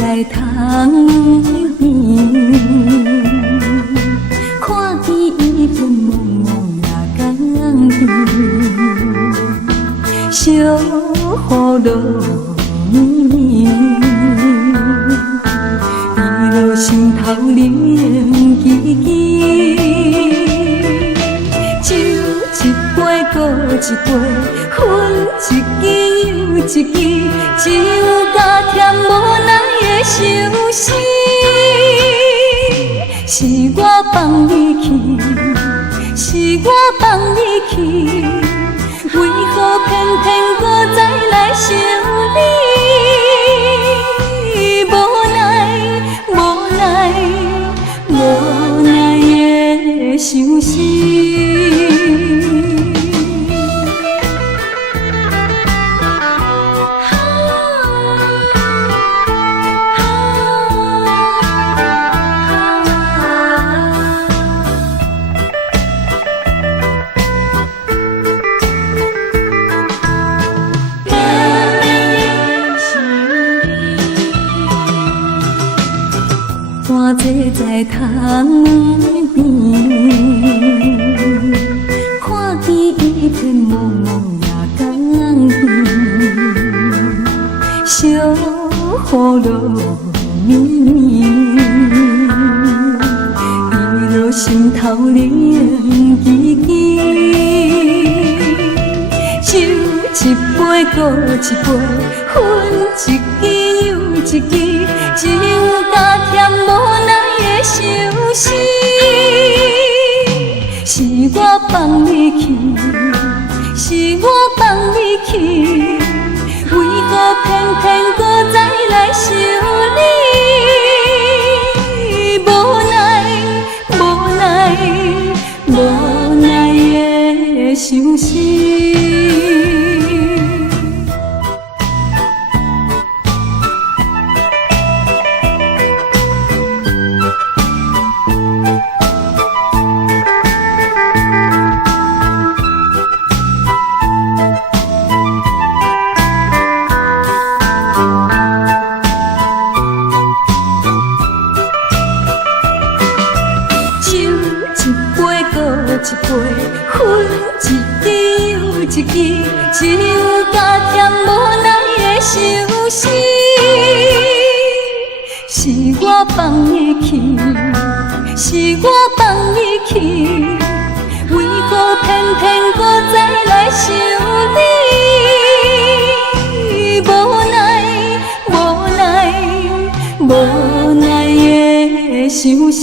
在窗边，看见伊片蒙蒙夜光天，小雨落绵绵，伊落心头冷吱吱。酒一杯搁一杯，分一支又一支，只有加添无奈的相思。是我放你去，是我放你去，为何偏偏搁再来想你？无奈，无奈，无奈的相思。单坐在窗边，看见伊片蒙蒙夜光天，小雨落绵绵，伊落心头冷吱吱。酒一杯搁一杯，分一支又一支，只有加添无奈的相思。是我放你去，是我放你去，为何偏偏搁再来想你？无奈，无奈，无奈的相思。一杯，分一支又一支，只有加添无奈的相思。是我放你去，是我放你去，为何偏偏搁再来想你？无奈，无奈，无奈的相思。